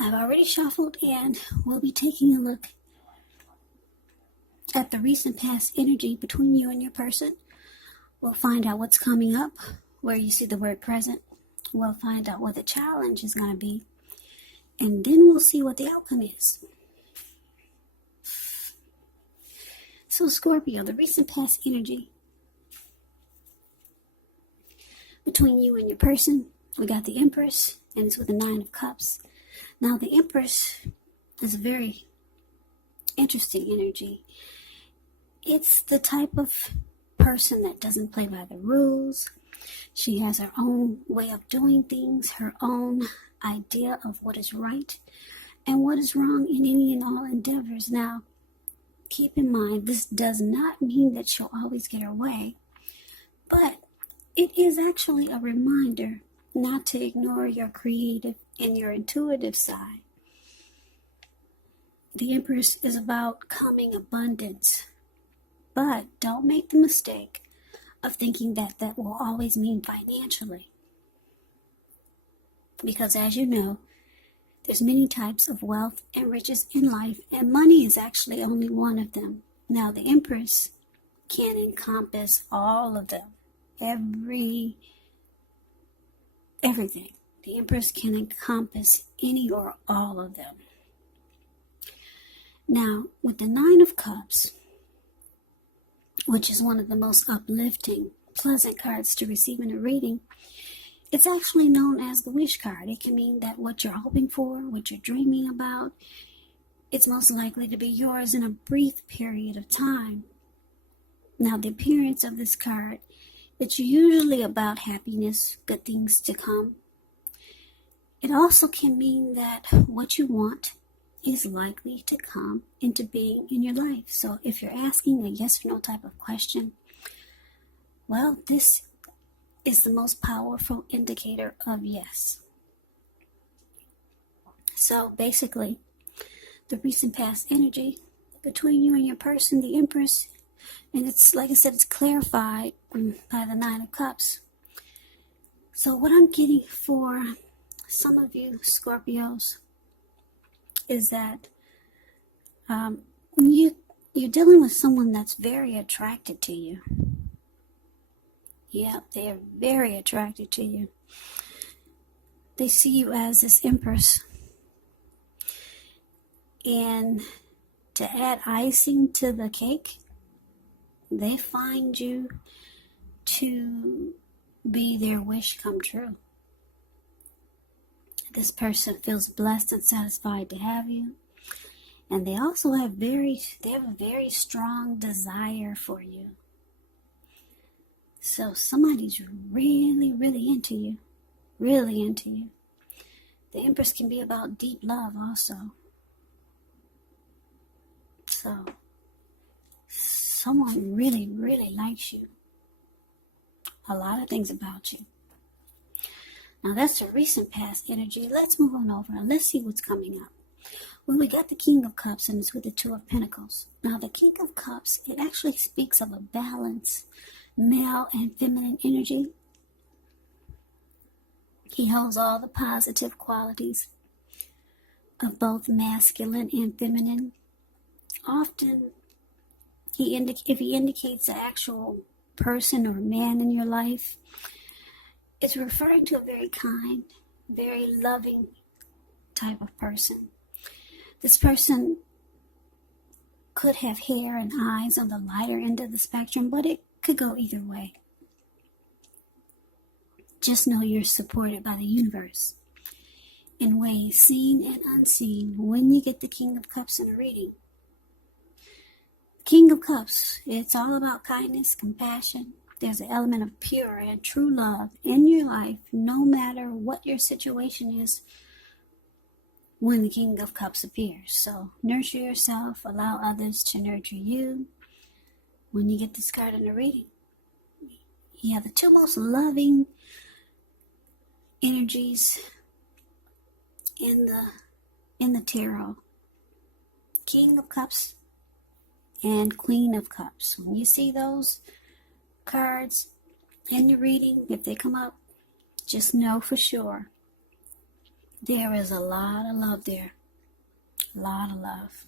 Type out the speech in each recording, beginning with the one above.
I've already shuffled and we'll be taking a look at the recent past energy between you and your person. We'll find out what's coming up, where you see the word present. We'll find out what the challenge is going to be. And then we'll see what the outcome is. So Scorpio, the recent past energy between you and your person. We got the Empress, and it's with the Nine of Cups. Now the Empress is a very interesting energy. It's the type of person that doesn't play by the rules. She has her own way of doing things, her own idea of what is right and what is wrong in any and all endeavors. Now, keep in mind, this does not mean that she'll always get her way, but it is actually a reminder not to ignore your creative and your intuitive side. The Empress is about coming abundance, but don't make the mistake of thinking that that will always mean financially. Because as you know, there's many types of wealth and riches in life, and money is actually only one of them. Now, the Empress can encompass all of them. Everything. The Empress can encompass any or all of them. Now, with the Nine of Cups, which is one of the most uplifting, pleasant cards to receive in a reading, it's actually known as the wish card. It can mean that what you're hoping for, what you're dreaming about, it's most likely to be yours in a brief period of time. Now, the appearance of this card, it's usually about happiness, good things to come. It also can mean that what you want is likely to come into being in your life. So if you're asking a yes or no type of question, well, this is the most powerful indicator of yes. So basically, the recent past energy between you and your person, the Empress, and it's, like I said, it's clarified by the Nine of Cups. So what I'm getting for some of you Scorpios is that you're dealing with someone that's very attracted to you. Yeah, they are very attracted to you. They see you as this Empress. And to add icing to the cake, they find you to be their wish come true. This person feels blessed and satisfied to have you. And they also have a very strong desire for you. So somebody's really, really into you. Really into you. The Empress can be about deep love also. So someone really, really likes you. A lot of things about you. Now that's the recent past energy. Let's move on over and let's see what's coming up. Well, we got the King of Cups, and it's with the Two of Pentacles. Now the King of Cups, it actually speaks of a balance, male and feminine energy. He holds all the positive qualities of both masculine and feminine. Often, if he indicates an actual person or man in your life, it's referring to a very kind, very loving type of person. This person could have hair and eyes on the lighter end of the spectrum, but it could go either way. Just know you're supported by the universe in ways seen and unseen when you get the King of Cups in a reading. King of Cups, it's all about kindness, compassion. There's an element of pure and true love in your life, no matter what your situation is when the King of Cups appears. So nurture yourself, allow others to nurture you when you get this card in a reading. You have the two most loving energies in the tarot. King of Cups and Queen of Cups. When you see those cards in the reading, if they come up, just know for sure There is a lot of love there. A lot of love.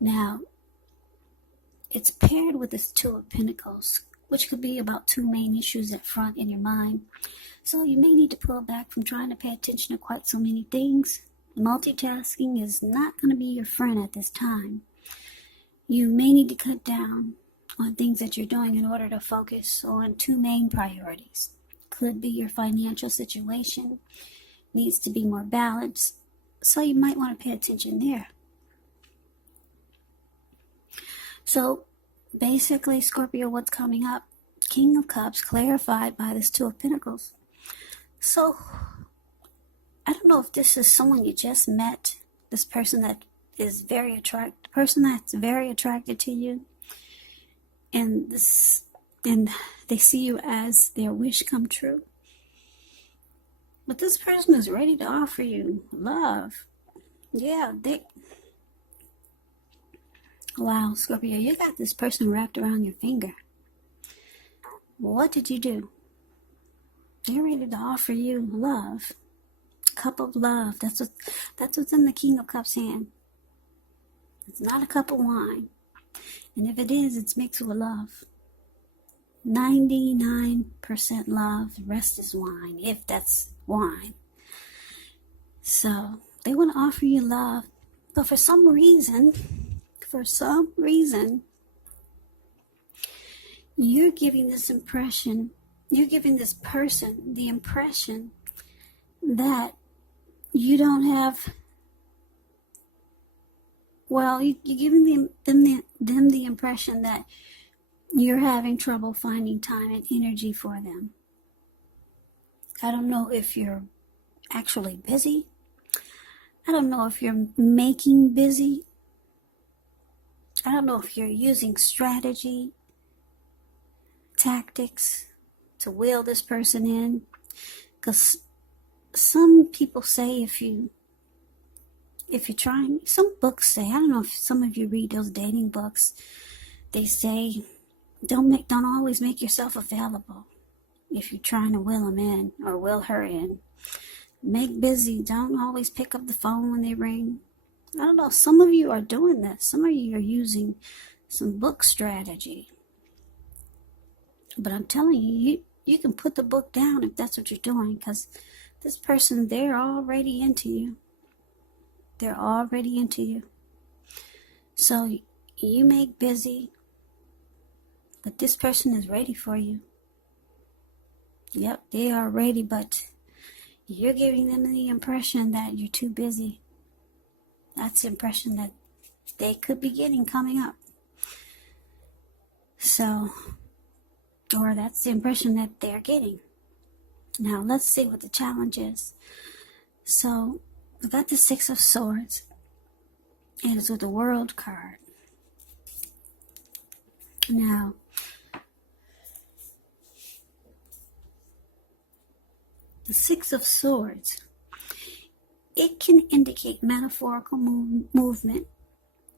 Now, it's paired with this Two of Pentacles, which could be about two main issues at front in your mind. So you may need to pull back from trying to pay attention to quite so many things. Multitasking is not going to be your friend at this time. You may need to cut down on things that you're doing in order to focus on two main priorities. Could be your financial situation needs to be more balanced, so you might want to pay attention there. So basically, Scorpio, what's coming up? King of Cups clarified by this Two of Pentacles. So I don't know if this is someone you just met, this person that is very attracted to you, and they see you as their wish come true. But this person is ready to offer you love. Yeah, wow, Scorpio, you got this person wrapped around your finger. What did you do? They're ready to offer you love. Cup of love. That's what's in the King of Cups hand. It's not a cup of wine. And if it is, it's mixed with love. 99% love. The rest is wine, if that's wine. So they want to offer you love. But for some reason, you're giving this person the impression that you don't have, well, you're giving them the impression that you're having trouble finding time and energy for them. I don't know if you're actually busy. I don't know if you're making busy. I don't know if you're using strategy, tactics to wheel this person in. Because some people say if you're trying, some books say, I don't know if some of you read those dating books, they say don't always make yourself available if you're trying to wheel them in or wheel her in. Make busy. Don't always pick up the phone when they ring. I don't know. Some of you are doing this. Some of you are using some book strategy. But I'm telling you, you can put the book down if that's what you're doing, because this person, they're already into you. They're already into you. So you make busy, but this person is ready for you. Yep, they are ready, but you're giving them the impression that you're too busy. That's the impression that they could be getting coming up. So, or that's the impression that they're getting. Now, let's see what the challenge is. So, we got the Six of Swords, and it's with the World card. Now, the Six of Swords, it can indicate metaphorical movement.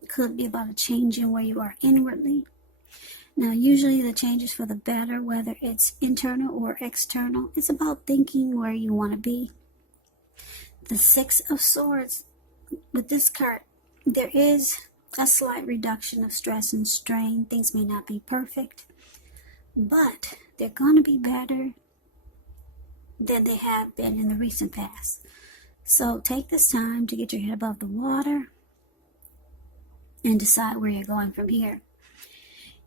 It could be about a change in where you are inwardly. Now, usually the change is for the better, whether it's internal or external. It's about thinking where you want to be. The Six of Swords, with this card, there is a slight reduction of stress and strain. Things may not be perfect, but they're going to be better than they have been in the recent past. So take this time to get your head above the water and decide where you're going from here.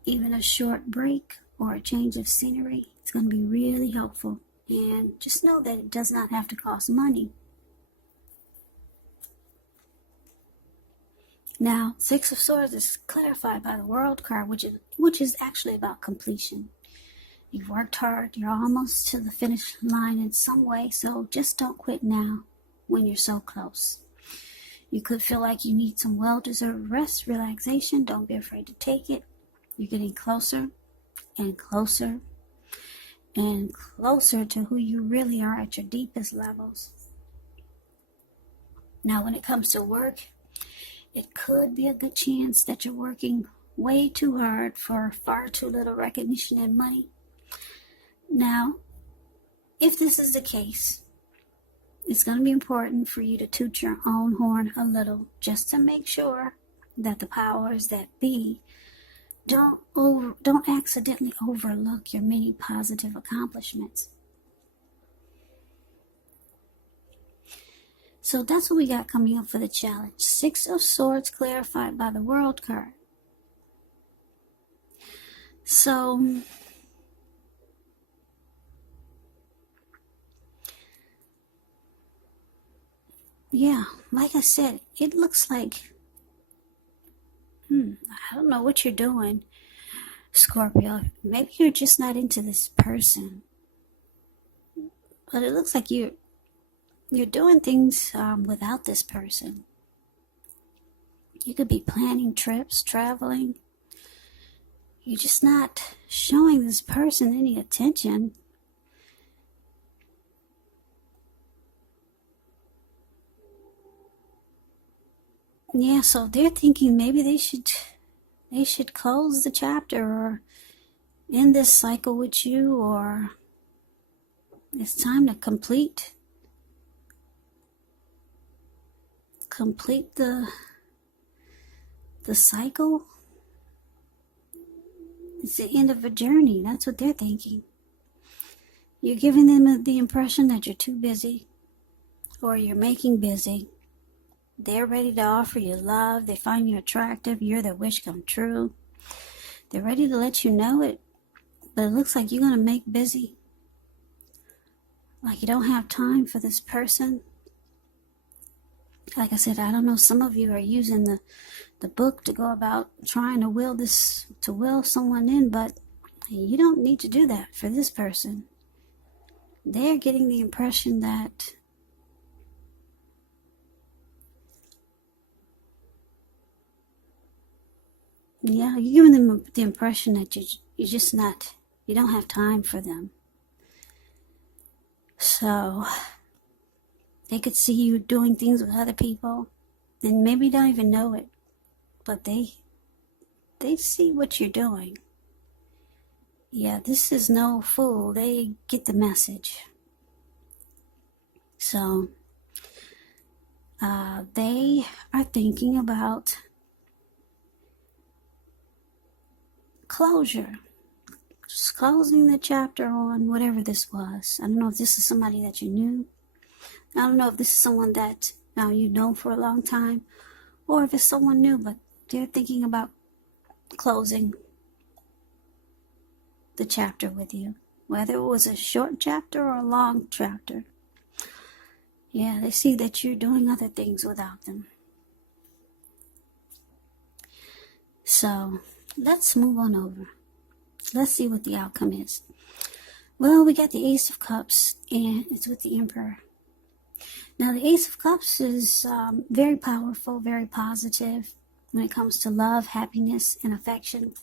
Even a short break or a change of scenery, it's going to be really helpful. And just know that it does not have to cost money. Now, Six of Swords is clarified by the World card, which is actually about completion. You've worked hard. You're almost to the finish line in some way, so just don't quit now when you're so close. You could feel like you need some well-deserved rest, relaxation. Don't be afraid to take it. You're getting closer and closer and closer to who you really are at your deepest levels. Now, when it comes to work, it could be a good chance that you're working way too hard for far too little recognition and money. Now, if this is the case, it's going to be important for you to toot your own horn a little, just to make sure that the powers that be don't accidentally overlook your many positive accomplishments. So that's what we got coming up for the challenge. 6 of Swords clarified by the World card. So yeah, like I said, it looks like, I don't know what you're doing, Scorpio. Maybe you're just not into this person. But it looks like you're doing things without this person. You could be planning trips, traveling. You're just not showing this person any attention. Yeah, so they're thinking maybe they should close the chapter or end this cycle with you, or it's time to complete the cycle. It's the end of a journey. That's what they're thinking. You're giving them the impression that you're too busy, or you're making busy. They're ready to offer you love. They find you attractive. You're their wish come true. They're ready to let you know it, but it looks like you're going to make busy. Like you don't have time for this person. Like I said, I don't know, some of you are using the book to go about trying to will someone in, but you don't need to do that for this person. They're getting the impression that you're giving them the impression that you don't have time for them. So they could see you doing things with other people and maybe don't even know it, but they see what you're doing. Yeah, this is no fool. They get the message. So they are thinking about closure. Just closing the chapter on whatever this was. I don't know if this is somebody that you knew. I don't know if this is someone that you know for a long time, or if it's someone new, but they're thinking about closing the chapter with you, whether it was a short chapter or a long chapter. Yeah, they see that you're doing other things without them. So let's move on over. Let's see what the outcome is. Well, we got the Ace of Cups, and it's with the Emperor. Now, the Ace of Cups is very powerful, very positive when it comes to love, happiness, and affection.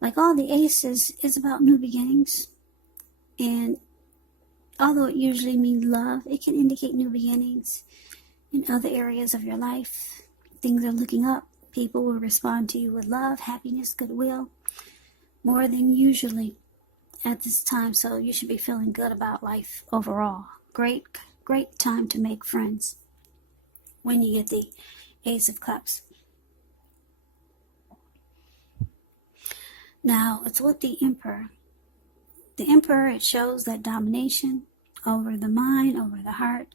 Like all the aces, it's about new beginnings. And although it usually means love, it can indicate new beginnings in other areas of your life. Things are looking up. People will respond to you with love, happiness, goodwill, more than usually at this time. So you should be feeling good about life overall. Great time to make friends when you get the Ace of Cups. Now, it's with the Emperor. The Emperor, it shows that domination over the mind, over the heart,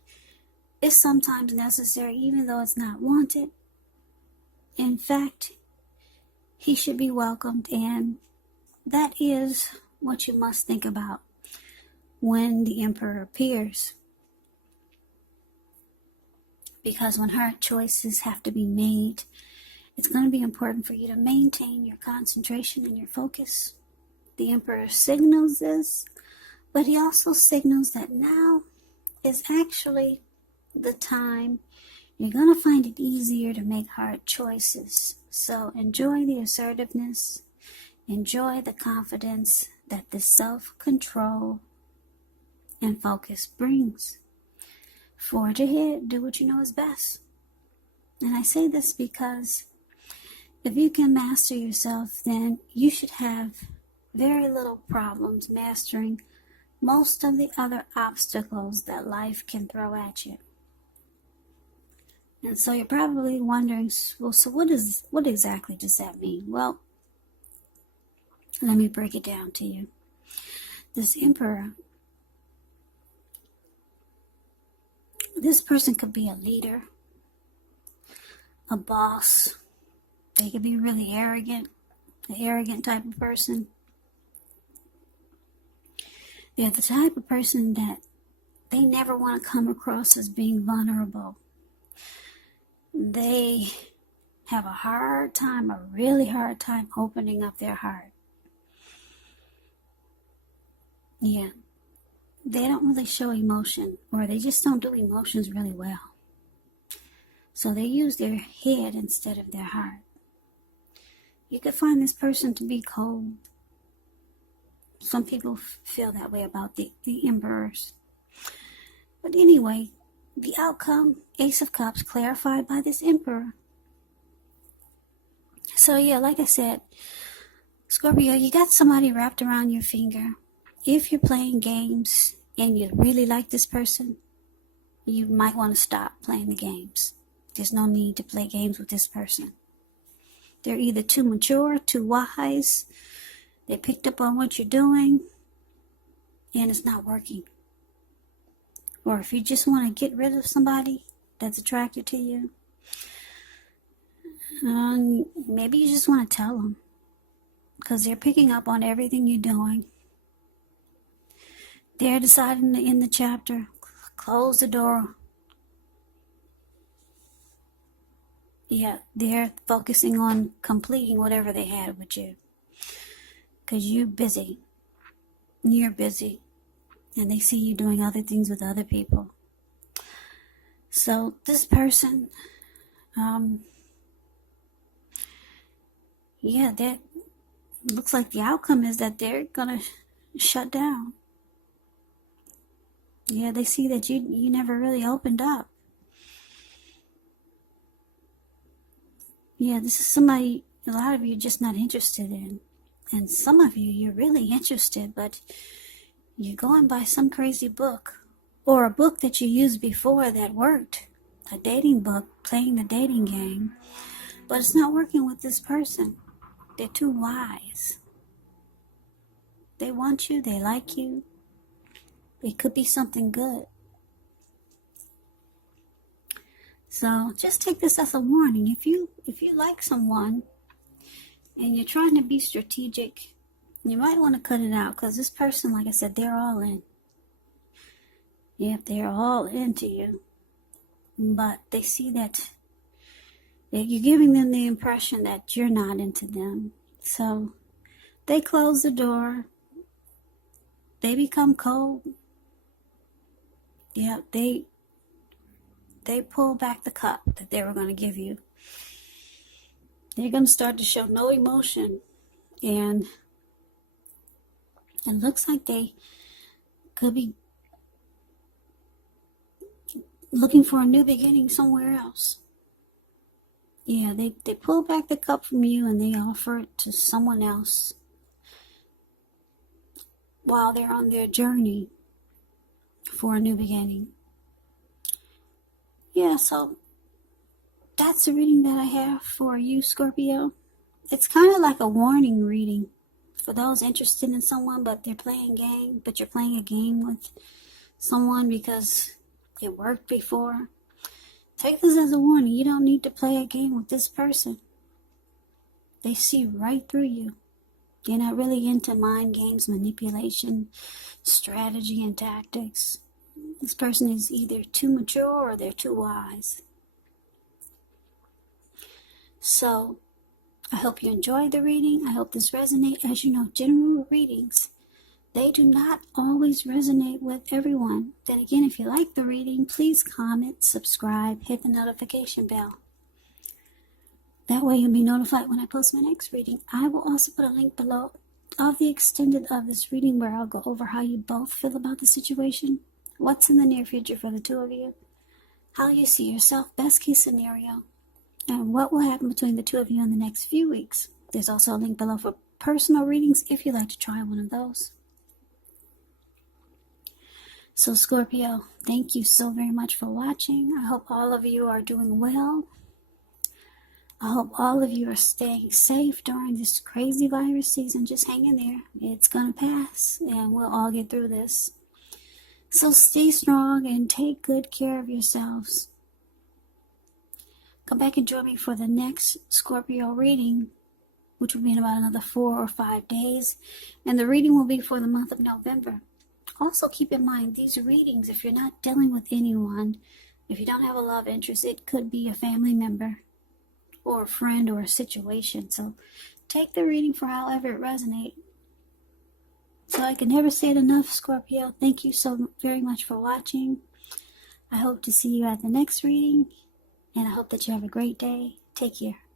is sometimes necessary, even though it's not wanted. In fact, he should be welcomed, and that is what you must think about when the Emperor appears. Because when hard choices have to be made, it's going to be important for you to maintain your concentration and your focus. The Emperor signals this, but he also signals that now is actually the time you're going to find it easier to make hard choices. So enjoy the assertiveness, enjoy the confidence that the self-control and focus brings. Forge ahead, do what you know is best. And I say this because if you can master yourself, then you should have very little problems mastering most of the other obstacles that life can throw at you. And so you're probably wondering, well, so what exactly does that mean? Well, let me break it down to you. This Emperor, this person could be a leader, a boss. They could be really arrogant, an arrogant type of person. They're the type of person that they never want to come across as being vulnerable. They have a really hard time opening up their heart. Yeah, they don't really show emotion, or they just don't do emotions really well. So they use their head instead of their heart. You could find this person to be cold. Some people feel that way about the emperors. But anyway, the outcome, Ace of Cups, clarified by this Emperor. So yeah, like I said, Scorpio, you got somebody wrapped around your finger. If you're playing games and you really like this person, you might want to stop playing the games. There's no need to play games with this person. They're either too mature, too wise, they picked up on what you're doing, and it's not working. Or if you just want to get rid of somebody that's attracted to you, maybe you just want to tell them, because they're picking up on everything you're doing. They're deciding to end the chapter, close the door. Yeah, they're focusing on completing whatever they had with you, because you're busy. You're busy. And they see you doing other things with other people. So this person, that looks like the outcome is that they're going to shut down. Yeah, they see that you never really opened up. Yeah, this is somebody a lot of you are just not interested in. And some of you're really interested, but you're going by some crazy book, or a book that you used before that worked, a dating book, playing the dating game, but it's not working with this person. They're too wise. They want you, they like you. It could be something good. So just take this as a warning. If you like someone and you're trying to be strategic, you might want to cut it out, because this person, like I said, they're all in. Yep, they're all into you. But they see that you're giving them the impression that you're not into them. So they close the door. They become cold. Yep, they pull back the cup that they were going to give you. They're going to start to show no emotion. And it looks like they could be looking for a new beginning somewhere else. Yeah, they pull back the cup from you and they offer it to someone else while they're on their journey for a new beginning. Yeah, so that's the reading that I have for you, Scorpio. It's kind of like a warning reading for those interested in someone, but you're playing a game with someone because it worked before. Take this as a warning. You don't need to play a game with this person. They see right through you. They're not really into mind games, manipulation, strategy, and tactics. This person is either too mature or they're too wise. So, I hope you enjoyed the reading. I hope this resonates. As you know, general readings, they do not always resonate with everyone. Then again, if you like the reading, please comment, subscribe, hit the notification bell. That way you'll be notified when I post my next reading. I will also put a link below of the extended of this reading where I'll go over how you both feel about the situation, what's in the near future for the two of you, how you see yourself, best case scenario, and what will happen between the two of you in the next few weeks. There's also a link below for personal readings if you'd like to try one of those. So Scorpio, thank you so very much for watching. I hope all of you are doing well. I hope all of you are staying safe during this crazy virus season. Just hang in there. It's going to pass, and we'll all get through this. So stay strong and take good care of yourselves. Come back and join me for the next Scorpio reading, which will be in about another 4 or 5 days. And the reading will be for the month of November. Also keep in mind, these readings, if you're not dealing with anyone, if you don't have a love interest, it could be a family member or a friend or a situation. So take the reading for however it resonates. So I can never say it enough, Scorpio. Thank you so very much for watching. I hope to see you at the next reading, and I hope that you have a great day. Take care.